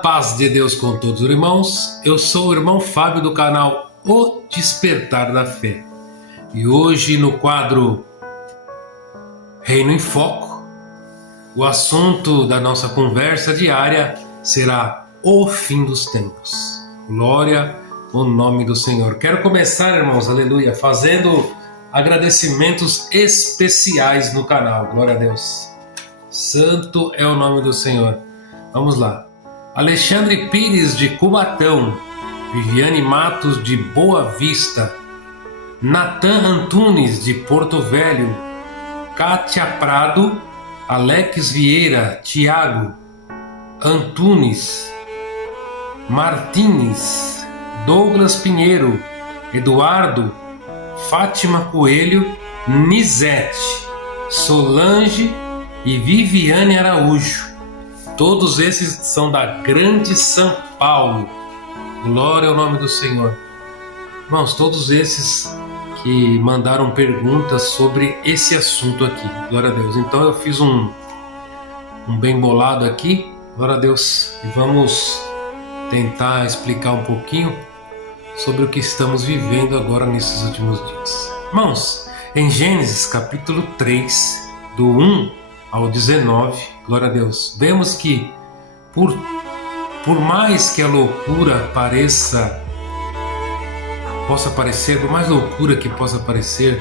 Paz de Deus com todos os irmãos, eu sou o irmão Fábio do canal O Despertar da Fé e hoje no quadro Reino em Foco, o assunto da nossa conversa diária será o fim dos tempos. Glória ao nome do Senhor. Quero começar, irmãos, aleluia, fazendo agradecimentos especiais no canal. Glória a Deus. Santo é o nome do Senhor. Vamos lá. Alexandre Pires de Cubatão, Viviane Matos de Boa Vista, Natan Antunes de Porto Velho, Kátia Prado, Alex Vieira, Tiago Antunes, Martins, Douglas Pinheiro, Eduardo, Fátima Coelho, Nizete, Solange e Viviane Araújo. Todos esses são da Grande São Paulo. Glória ao nome do Senhor. Irmãos, todos esses que mandaram perguntas sobre esse assunto aqui. Glória a Deus. Então eu fiz um bem bolado aqui. Glória a Deus. E vamos tentar explicar um pouquinho sobre o que estamos vivendo agora nesses últimos dias. Irmãos, em Gênesis capítulo 3, do 1 ao 19, glória a Deus, vemos que por mais que a loucura possa parecer, por mais loucura que possa parecer,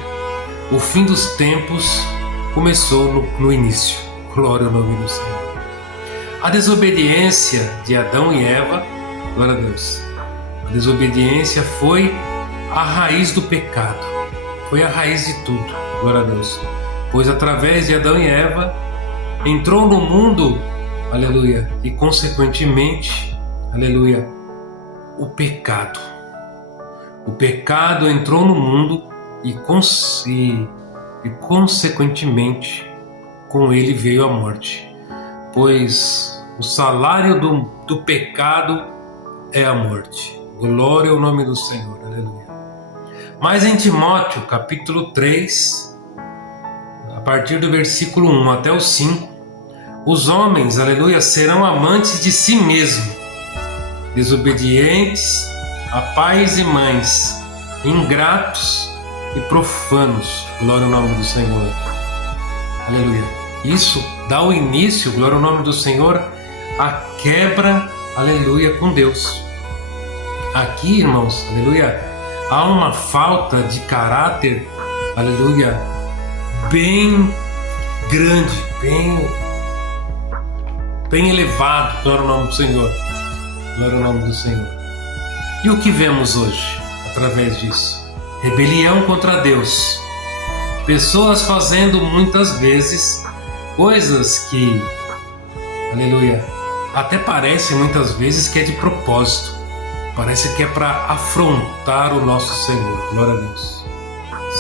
o fim dos tempos começou no início. Glória ao nome do Senhor. A desobediência de Adão e Eva, glória a Deus, a desobediência foi a raiz do pecado, foi a raiz de tudo, glória a Deus, pois através de Adão e Eva entrou no mundo, aleluia, e consequentemente, aleluia, o pecado. O pecado entrou no mundo e consequentemente com ele veio a morte, pois o salário do pecado é a morte. Glória ao nome do Senhor, aleluia. Mas em Timóteo, capítulo 3, a partir do versículo 1 até o 5, os homens, aleluia, serão amantes de si mesmos, desobedientes a pais e mães, ingratos e profanos. Glória ao nome do Senhor. Aleluia. Isso dá o início, glória ao nome do Senhor, à quebra, aleluia, com Deus. Aqui, irmãos, aleluia, há uma falta de caráter, aleluia, bem grande, bem elevado, glória ao nome do Senhor, glória ao nome do Senhor. E o que vemos hoje, através disso? Rebelião contra Deus, pessoas fazendo muitas vezes coisas que, aleluia, até parece muitas vezes que é de propósito, parece que é para afrontar o nosso Senhor, glória a Deus,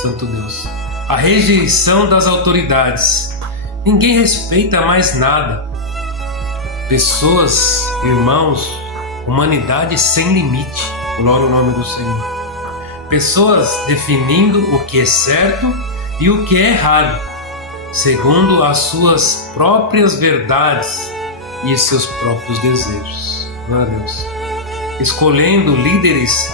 Santo Deus. A rejeição das autoridades, ninguém respeita mais nada. Pessoas, irmãos, humanidade sem limite, glória ao nome do Senhor. Pessoas definindo o que é certo e o que é errado, segundo as suas próprias verdades e seus próprios desejos, glória a Deus. Escolhendo líderes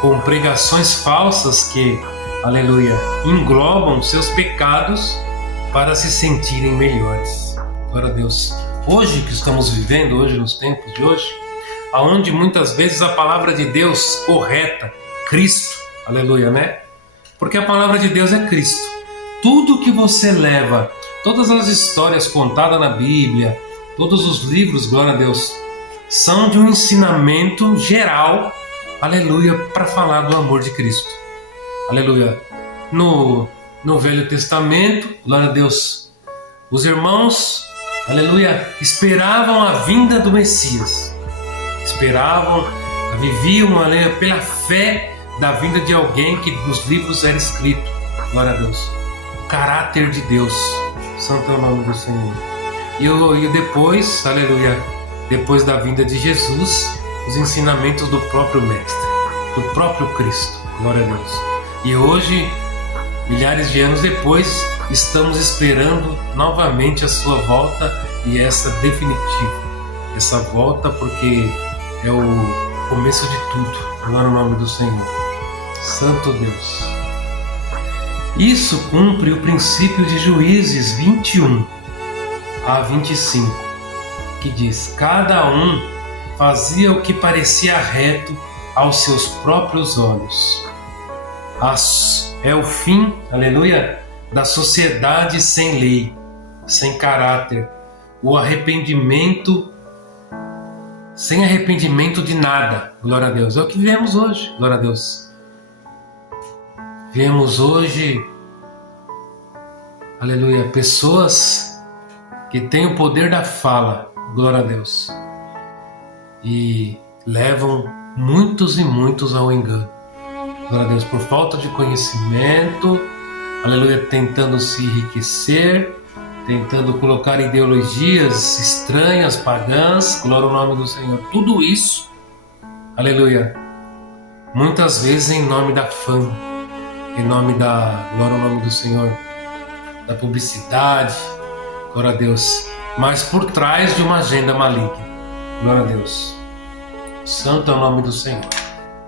com pregações falsas que, aleluia, englobam seus pecados para se sentirem melhores, glória a Deus. Hoje que estamos vivendo, hoje nos tempos de hoje, aonde muitas vezes a palavra de Deus correta, Cristo, aleluia, né? Porque a palavra de Deus é Cristo. Tudo que você leva, todas as histórias contadas na Bíblia, todos os livros, glória a Deus, são de um ensinamento geral, aleluia, para falar do amor de Cristo, aleluia. No Velho Testamento, glória a Deus, os irmãos, aleluia, esperavam a vinda do Messias, viviam, aleluia, pela fé da vinda de alguém que nos livros era escrito, glória a Deus, o caráter de Deus, santo é o nome do Senhor. E depois, aleluia, depois da vinda de Jesus, os ensinamentos do próprio Mestre, do próprio Cristo, glória a Deus. E hoje, milhares de anos depois, estamos esperando novamente a sua volta, e essa definitiva, essa volta, porque é o começo de tudo, glória ao nome do Senhor, santo Deus. Isso cumpre o princípio de Juízes 21 a 25, que diz: cada um fazia o que parecia reto aos seus próprios olhos. É o fim, aleluia, da sociedade sem lei, sem caráter, o arrependimento, sem arrependimento de nada, glória a Deus. É o que vemos hoje, glória a Deus. Vemos hoje, aleluia, pessoas que têm o poder da fala, glória a Deus, e levam muitos e muitos ao engano, glória a Deus, por falta de conhecimento, aleluia, tentando se enriquecer, tentando colocar ideologias estranhas, pagãs, glória ao nome do Senhor. Tudo isso, aleluia, muitas vezes em nome da fama, em nome da, glória ao nome do Senhor, da publicidade, glória a Deus, mas por trás de uma agenda maligna, glória a Deus. Santo é o nome do Senhor,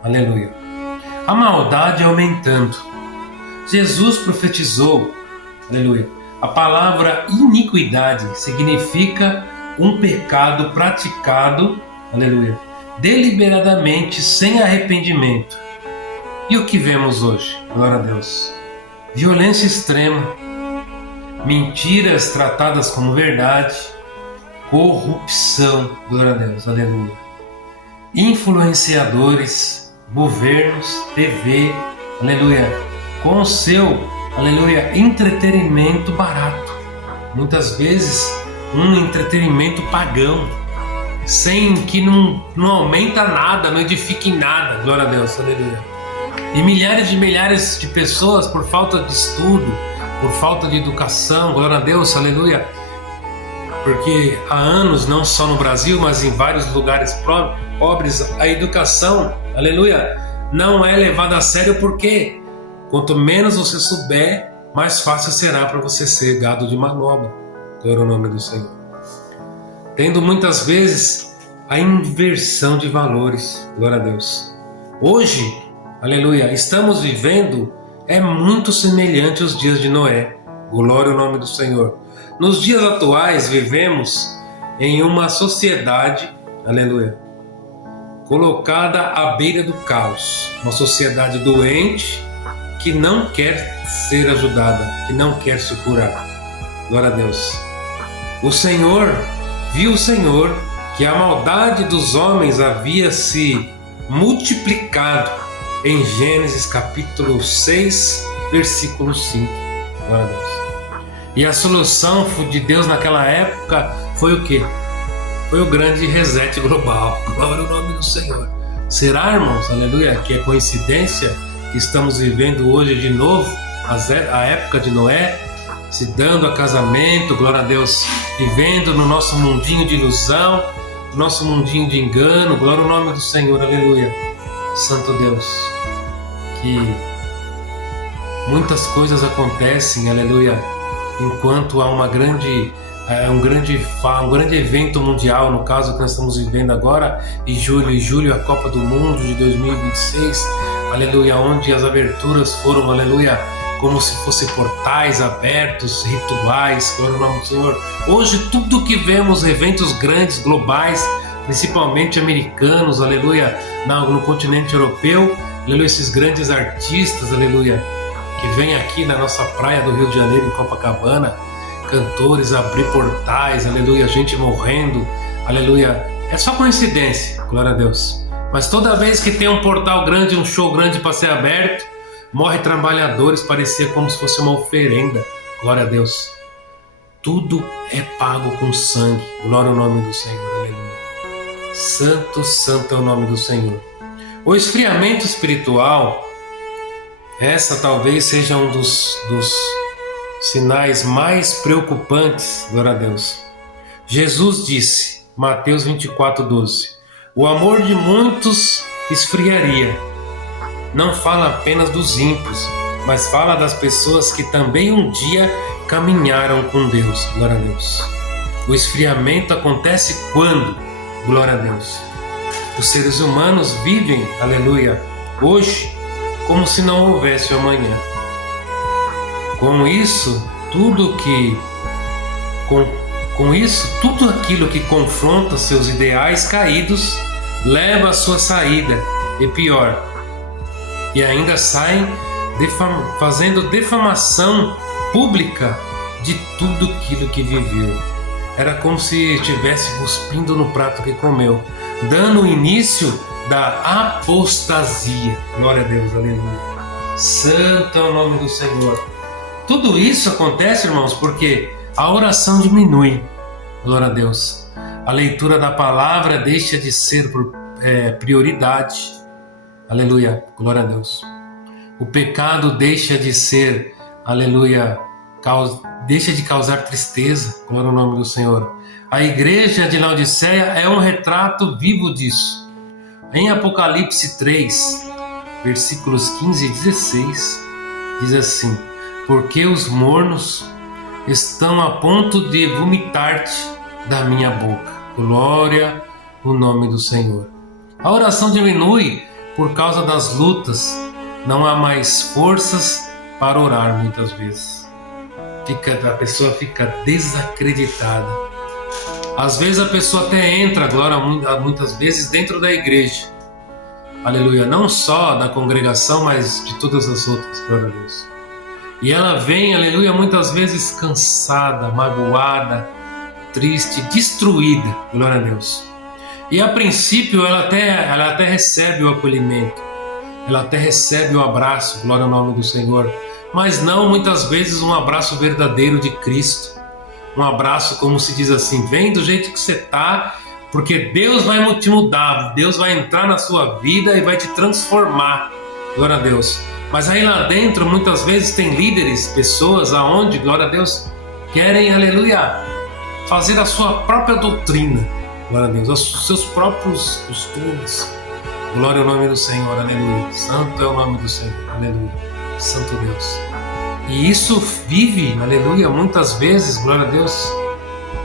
aleluia. A maldade aumentando. Jesus profetizou, aleluia. A palavra iniquidade significa um pecado praticado, aleluia, deliberadamente, sem arrependimento. E o que vemos hoje? Glória a Deus. Violência extrema, mentiras tratadas como verdade, corrupção, glória a Deus, aleluia. Influenciadores, governos, TV, aleluia, com o seu, aleluia, entretenimento barato. Muitas vezes um entretenimento pagão, sem que não aumenta nada, não edifica em nada, glória a Deus, aleluia. E milhares de pessoas, por falta de estudo, por falta de educação, glória a Deus, aleluia, porque há anos, não só no Brasil, mas em vários lugares pobres, a educação, aleluia, não é levada a sério, porque quanto menos você souber, mais fácil será para você ser gado de manobra, glória ao nome do Senhor. Tendo muitas vezes a inversão de valores, glória a Deus. Hoje, aleluia, estamos vivendo muito semelhante aos dias de Noé, glória ao nome do Senhor. Nos dias atuais vivemos em uma sociedade, aleluia, colocada à beira do caos, uma sociedade doente que não quer ser ajudada, que não quer se curar, glória a Deus. Viu o Senhor que a maldade dos homens havia se multiplicado, em Gênesis capítulo 6, versículo 5. Glória a Deus. E a solução de Deus naquela época foi o quê? Foi o grande reset global. Glória ao nome do Senhor. Será, irmãos, aleluia, que é coincidência que estamos vivendo hoje de novo a época de Noé, se dando a casamento, glória a Deus, vivendo no nosso mundinho de ilusão, no nosso mundinho de engano, glória ao nome do Senhor, aleluia. Santo Deus, que muitas coisas acontecem, aleluia, enquanto há um grande evento mundial, no caso que nós estamos vivendo agora, em julho, a Copa do Mundo de 2026, aleluia, onde as aberturas foram, aleluia, como se fossem portais abertos, rituais, glória ao nome do Senhor. Hoje tudo que vemos, eventos grandes, globais, principalmente americanos, aleluia, no continente europeu, aleluia, esses grandes artistas, aleluia, que vêm aqui na nossa praia do Rio de Janeiro, em Copacabana, cantores, abrir portais, aleluia, gente morrendo, aleluia, é só coincidência, glória a Deus, mas toda vez que tem um portal grande, um show grande para ser aberto, morre trabalhadores, parecia como se fosse uma oferenda, glória a Deus, tudo é pago com sangue, glória ao nome do Senhor, aleluia. Santo, santo é o nome do Senhor. O esfriamento espiritual, essa talvez seja um dos sinais mais preocupantes, glória a Deus. Jesus disse, Mateus 24:12, o amor de muitos esfriaria. Não fala apenas dos ímpios, mas fala das pessoas que também um dia caminharam com Deus, glória a Deus. O esfriamento acontece quando? Glória a Deus. Os seres humanos vivem, aleluia, hoje, como se não houvesse amanhã. Com isso, tudo aquilo que confronta seus ideais caídos leva à sua saída, e pior, e ainda saem fazendo defamação pública de tudo aquilo que viveu. Era como se estivesse cuspindo no prato que comeu, dando início da apostasia. Glória a Deus, aleluia. Santo é o nome do Senhor. Tudo isso acontece, irmãos, porque a oração diminui. Glória a Deus. A leitura da palavra deixa de ser prioridade. Aleluia. Glória a Deus. O pecado deixa de ser, aleluia, deixa de causar tristeza. Glória ao nome do Senhor. A igreja de Laodiceia é um retrato vivo disso. Em Apocalipse 3, versículos 15 e 16, diz assim: porque os mornos estão a ponto de vomitar-te da minha boca. Glória ao nome do Senhor. A oração diminui por causa das lutas. Não há mais forças para orar muitas vezes. A pessoa fica desacreditada. Às vezes a pessoa até entra, muitas vezes, dentro da igreja. Aleluia. Não só da congregação, mas de todas as outras. Glória a Deus. E ela vem, aleluia, muitas vezes cansada, magoada, triste, destruída. Glória a Deus. E a princípio ela até recebe o acolhimento. Ela até recebe o abraço, glória ao nome do Senhor. Mas não muitas vezes um abraço verdadeiro de Cristo. Um abraço como se diz assim, vem do jeito que você está, porque Deus vai te mudar. Deus vai entrar na sua vida e vai te transformar. Glória a Deus. Mas aí lá dentro muitas vezes tem líderes, pessoas aonde, glória a Deus, querem, aleluia, fazer a sua própria doutrina. Glória a Deus, os seus próprios costumes. Glória ao nome do Senhor, aleluia. Santo é o nome do Senhor, aleluia. Santo Deus. E isso vive, aleluia, muitas vezes, glória a Deus,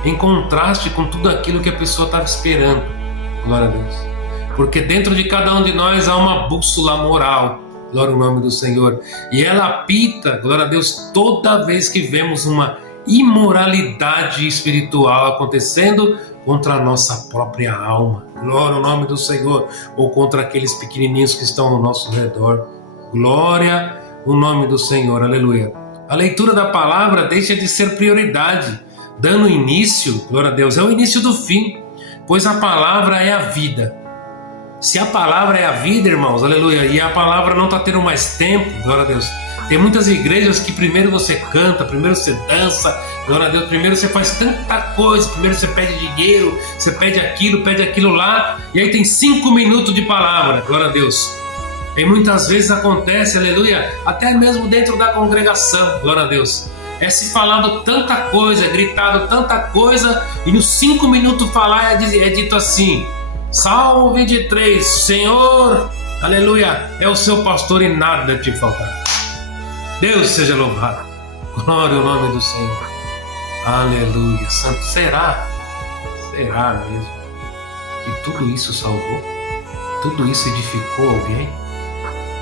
em contraste com tudo aquilo que a pessoa estava esperando. Glória a Deus. Porque dentro de cada um de nós há uma bússola moral. Glória ao nome do Senhor. E ela apita, glória a Deus, toda vez que vemos uma imoralidade espiritual acontecendo contra a nossa própria alma. Glória ao nome do Senhor. Ou contra aqueles pequenininhos que estão ao nosso redor. Glória ao nome do Senhor. Aleluia. A leitura da palavra deixa de ser prioridade, dando início, glória a Deus, é o início do fim, pois a palavra é a vida. Se a palavra é a vida, irmãos, aleluia, e a palavra não está tendo mais tempo, glória a Deus. Tem muitas igrejas que primeiro você canta, primeiro você dança, glória a Deus, primeiro você faz tanta coisa, primeiro você pede dinheiro, você pede aquilo lá, e aí tem 5 minutos de palavra, glória a Deus. E muitas vezes acontece, aleluia, até mesmo dentro da congregação, glória a Deus. É se falando tanta coisa, gritado tanta coisa, e nos 5 minutos falar é dito assim, Salmo 23, Senhor, aleluia, é o seu pastor e nada te faltará. Deus seja louvado. Glória ao nome do Senhor. Aleluia. Santo. Será mesmo que tudo isso salvou? Tudo isso edificou alguém?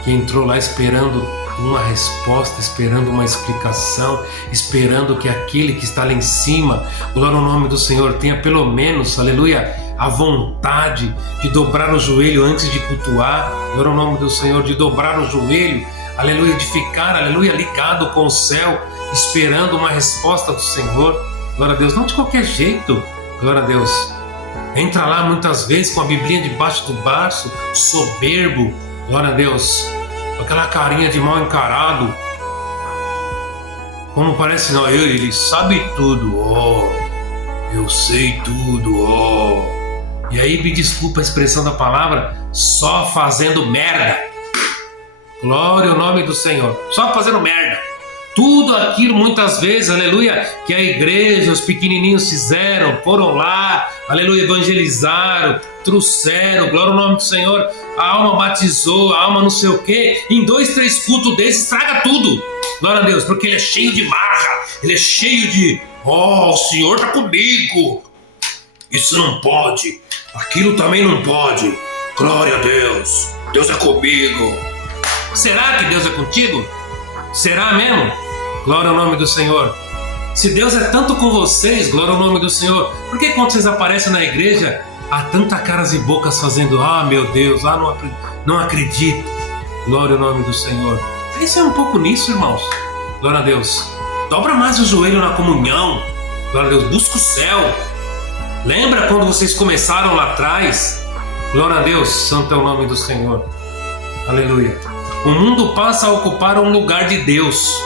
Que entrou lá esperando uma resposta, esperando uma explicação, esperando que aquele que está lá em cima, glória ao nome do Senhor, tenha pelo menos, aleluia, a vontade de dobrar o joelho antes de cultuar, glória ao nome do Senhor, de dobrar o joelho, aleluia, de ficar, aleluia, ligado com o céu, esperando uma resposta do Senhor, glória a Deus, não de qualquer jeito, glória a Deus. Entra lá muitas vezes com a Biblinha debaixo do braço, soberbo, glória a Deus, com aquela carinha de mal encarado, como parece, não, ele sabe tudo, eu sei tudo, e aí me desculpa a expressão da palavra, só fazendo merda. Glória ao nome do Senhor, só fazendo merda. Tudo aquilo, muitas vezes, aleluia, que a igreja, os pequenininhos fizeram, foram lá, aleluia, evangelizaram, trouxeram, glória ao nome do Senhor, a alma batizou, a alma não sei o quê, em 2, 3 cultos desses, estraga tudo, glória a Deus, porque ele é cheio de marra, ele é cheio de, o Senhor está comigo, isso não pode, aquilo também não pode, glória a Deus, Deus é comigo. Será que Deus é contigo? Será mesmo? Glória ao nome do Senhor. Se Deus é tanto com vocês, glória ao nome do Senhor, por que quando vocês aparecem na igreja, há tanta caras e bocas fazendo, meu Deus, não acredito, glória ao nome do Senhor? Pense um pouco nisso, irmãos, glória a Deus. Dobra mais o joelho na comunhão, glória a Deus, busca o céu. Lembra quando vocês começaram lá atrás? Glória a Deus, santo é o nome do Senhor, aleluia. O mundo passa a ocupar um lugar de Deus.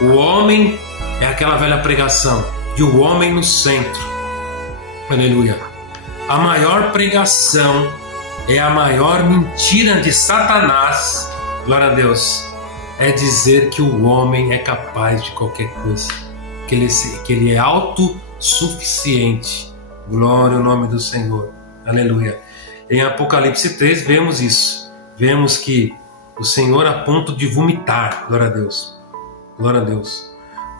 O homem é aquela velha pregação de o homem no centro. Aleluia. A maior pregação é a maior mentira de Satanás. Glória a Deus. É dizer que o homem é capaz de qualquer coisa. Que ele é autossuficiente. Glória ao nome do Senhor. Aleluia. Em Apocalipse 3 vemos isso. Vemos que o Senhor a ponto de vomitar. Glória a Deus. Glória a Deus.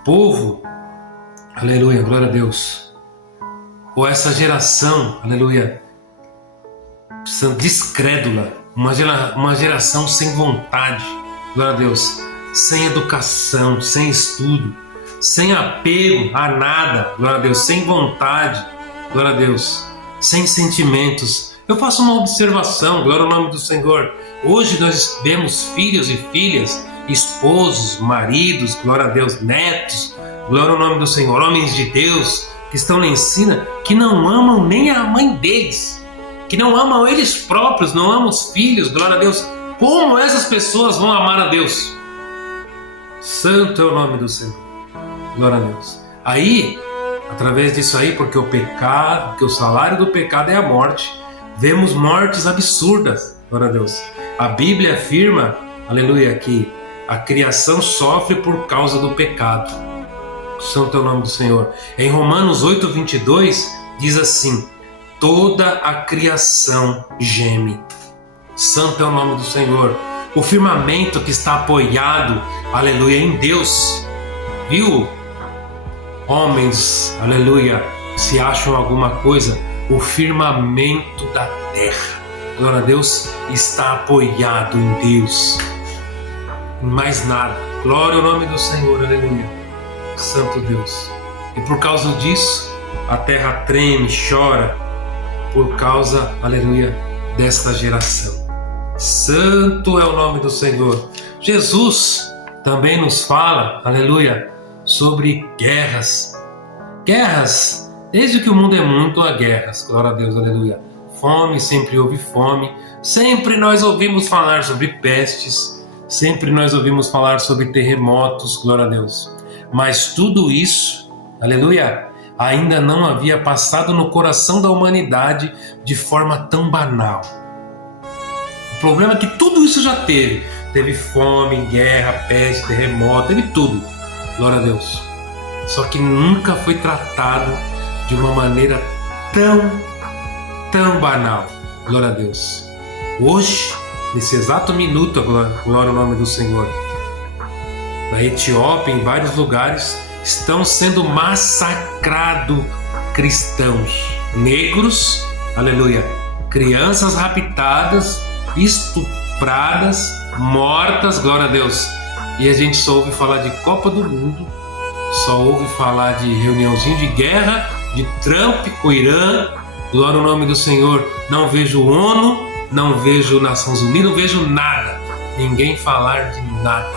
Povo, aleluia, glória a Deus. Ou essa geração, aleluia, descrédula, uma geração sem vontade, glória a Deus, sem educação, sem estudo, sem apego a nada, glória a Deus, sem vontade, glória a Deus, sem sentimentos. Eu faço uma observação, glória ao nome do Senhor. Hoje nós vemos filhos e filhas, esposos, maridos, glória a Deus, netos, glória ao nome do Senhor, homens de Deus que estão na ensina, que não amam nem a mãe deles, que não amam eles próprios, não amam os filhos, glória a Deus. Como essas pessoas vão amar a Deus? Santo é o nome do Senhor, glória a Deus. Aí, através disso aí, porque o pecado, porque o salário do pecado é a morte, vemos mortes absurdas, glória a Deus. A Bíblia afirma, aleluia, que a criação sofre por causa do pecado. Santo é o nome do Senhor. Em Romanos 8:22 diz assim: toda a criação geme. Santo é o nome do Senhor. O firmamento que está apoiado, aleluia, em Deus, viu? Homens, aleluia, se acham alguma coisa, o firmamento da terra, glória a Deus, está apoiado em Deus. Mais nada, glória ao nome do Senhor, aleluia, santo Deus. E por causa disso, a terra treme, chora, por causa, aleluia, desta geração. Santo é o nome do Senhor. Jesus também nos fala, aleluia, sobre guerras. Guerras, desde que o mundo é mundo, há guerras, glória a Deus, aleluia. Fome, sempre houve fome, sempre nós ouvimos falar sobre pestes, sempre nós ouvimos falar sobre terremotos, glória a Deus. Mas tudo isso, aleluia, ainda não havia passado no coração da humanidade de forma tão banal. O problema é que tudo isso já teve. Teve fome, guerra, peste, terremoto, teve tudo, glória a Deus. Só que nunca foi tratado de uma maneira tão banal, glória a Deus. Hoje, nesse exato minuto, glória ao nome do Senhor, na Etiópia, em vários lugares, estão sendo massacrados cristãos, negros, aleluia, crianças raptadas, estupradas, mortas, glória a Deus. E a gente só ouve falar de Copa do Mundo, só ouve falar de reuniãozinha de guerra, de Trump com o Irã, glória ao nome do Senhor. Não vejo ONU, não vejo Nações Unidas, não vejo nada, ninguém falar de nada,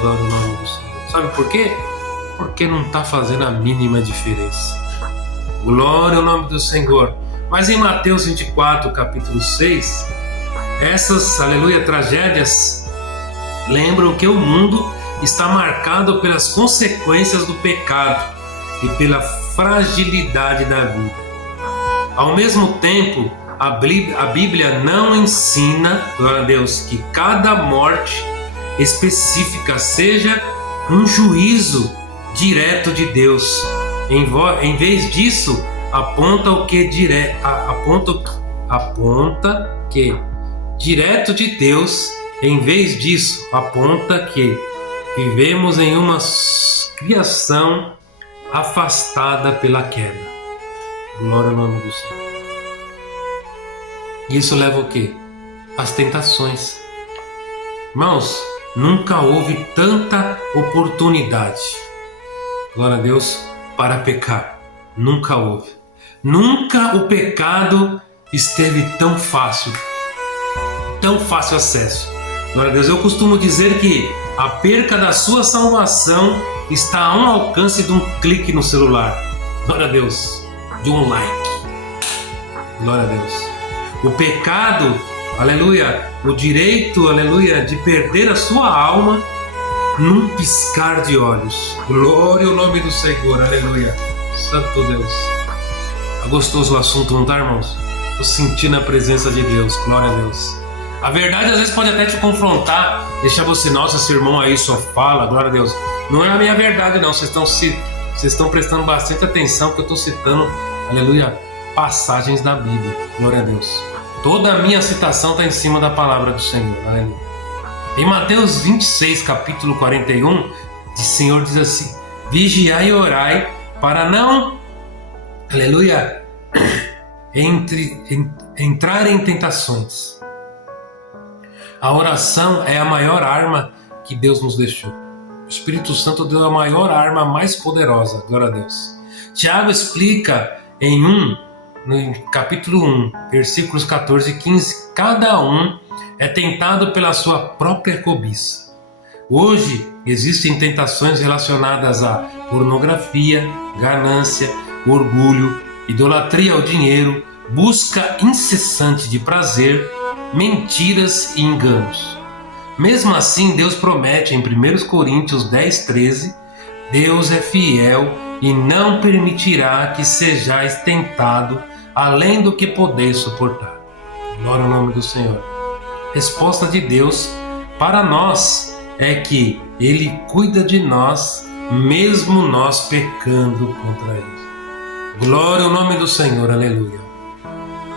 glória ao nome do Senhor. Sabe por quê? Porque não está fazendo a mínima diferença. Glória ao nome do Senhor. Mas em Mateus 24, capítulo 6, essas, aleluia, tragédias lembram que o mundo está marcado pelas consequências do pecado e pela fragilidade da vida. Ao mesmo tempo, a Bíblia não ensina, glória a Deus, que cada morte específica seja um juízo direto de Deus. Em vez disso, aponta que direto de Deus. Em vez disso, aponta que vivemos em uma criação afastada pela queda. Glória ao nome do Senhor. Isso leva o quê? As tentações. Irmãos, nunca houve tanta oportunidade, glória a Deus, para pecar. Nunca houve. Nunca o pecado esteve tão fácil acesso. Glória a Deus. Eu costumo dizer que a perca da sua salvação está a um alcance de um clique no celular. Glória a Deus. De um like. Glória a Deus. O pecado, aleluia, o direito, aleluia, de perder a sua alma num piscar de olhos. Glória ao nome do Senhor, aleluia. Santo Deus. É gostoso o assunto, não tá, irmãos? Tô sentindo a presença de Deus, glória a Deus. A verdade às vezes pode até te confrontar, deixar você, nossa, esse irmão aí só fala, glória a Deus. Não é a minha verdade não, vocês estão prestando bastante atenção que eu estou citando, aleluia, passagens da Bíblia, glória a Deus. Toda a minha citação está em cima da palavra do Senhor, aleluia. Em Mateus 26, capítulo 41, o Senhor diz assim: vigiai e orai para não, aleluia, entrar em tentações. A oração é a maior arma que Deus nos deixou. O Espírito Santo deu a maior arma mais poderosa, glória a Deus. Tiago explica no capítulo 1, versículos 14 e 15, cada um é tentado pela sua própria cobiça. Hoje existem tentações relacionadas a pornografia, ganância, orgulho, idolatria ao dinheiro, busca incessante de prazer, mentiras e enganos. Mesmo assim, Deus promete em 1 Coríntios 10:13, Deus é fiel e não permitirá que sejais tentado além do que podeis suportar. Glória ao nome do Senhor. Resposta de Deus para nós é que Ele cuida de nós, mesmo nós pecando contra Ele. Glória ao nome do Senhor, aleluia.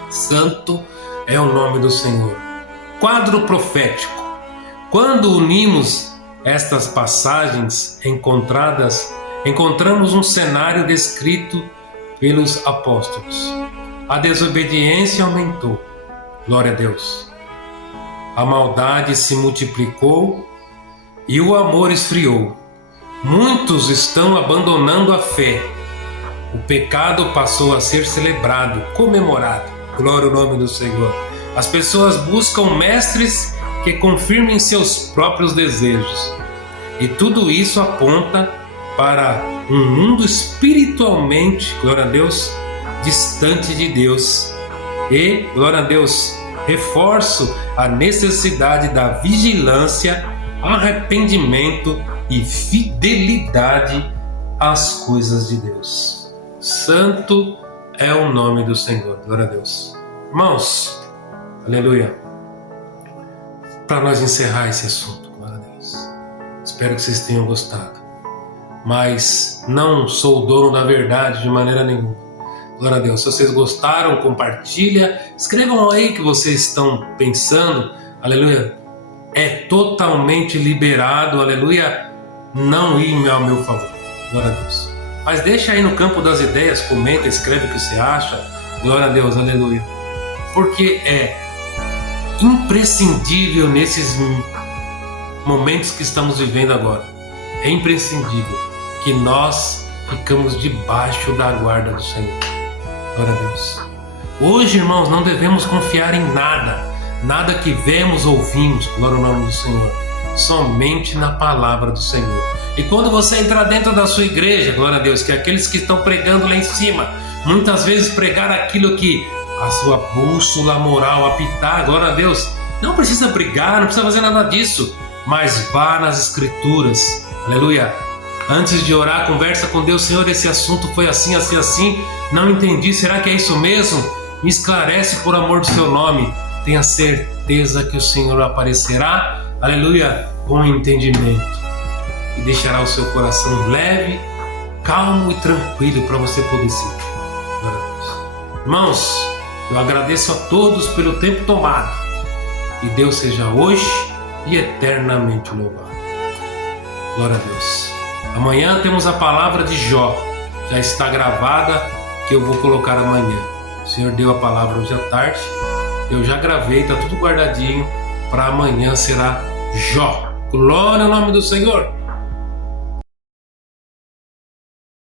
Santo é o nome do Senhor. Quadro profético. Quando unimos estas passagens encontramos um cenário descrito pelos apóstolos. A desobediência aumentou. Glória a Deus. A maldade se multiplicou e o amor esfriou. Muitos estão abandonando a fé. O pecado passou a ser celebrado, comemorado. Glória ao nome do Senhor. As pessoas buscam mestres que confirmem seus próprios desejos. E tudo isso aponta para um mundo espiritualmente, glória a Deus, distante de Deus. E, glória a Deus, reforço a necessidade da vigilância, arrependimento e fidelidade às coisas de Deus. Santo é o nome do Senhor, glória a Deus. Irmãos, aleluia. Para nós encerrar esse assunto, glória a Deus. Espero que vocês tenham gostado. Mas não sou o dono da verdade de maneira nenhuma. Glória a Deus. Se vocês gostaram, compartilha. Escrevam aí o que vocês estão pensando. Aleluia. É totalmente liberado, aleluia, não ir ao meu favor. Glória a Deus. Mas deixa aí no campo das ideias, comenta, escreve o que você acha. Glória a Deus, aleluia. Porque é imprescindível nesses momentos que estamos vivendo agora. É imprescindível que nós ficamos debaixo da guarda do Senhor. Glória a Deus. Hoje, irmãos, não devemos confiar em nada que vemos, ouvimos, glória ao nome do Senhor, somente na palavra do Senhor. E quando você entrar dentro da sua igreja, glória a Deus, que aqueles que estão pregando lá em cima, muitas vezes pregar aquilo que a sua bússola moral apitar, glória a Deus, não precisa brigar, não precisa fazer nada disso, mas vá nas escrituras, aleluia. Antes de orar, conversa com Deus. Senhor, esse assunto foi assim, assim, assim, não entendi, será que é isso mesmo? Me esclarece por amor do seu nome. Tenha certeza que o Senhor aparecerá, aleluia, com entendimento. e deixará o seu coração leve, calmo e tranquilo para você poder seguir. Glória a Deus. Irmãos, eu agradeço a todos pelo tempo tomado. E Deus seja hoje e eternamente louvado. Glória a Deus. Amanhã temos a palavra de Jó. Já está gravada, que eu vou colocar amanhã. O Senhor deu a palavra hoje à tarde. Eu já gravei, está tudo guardadinho. Para amanhã será Jó. Glória ao nome do Senhor.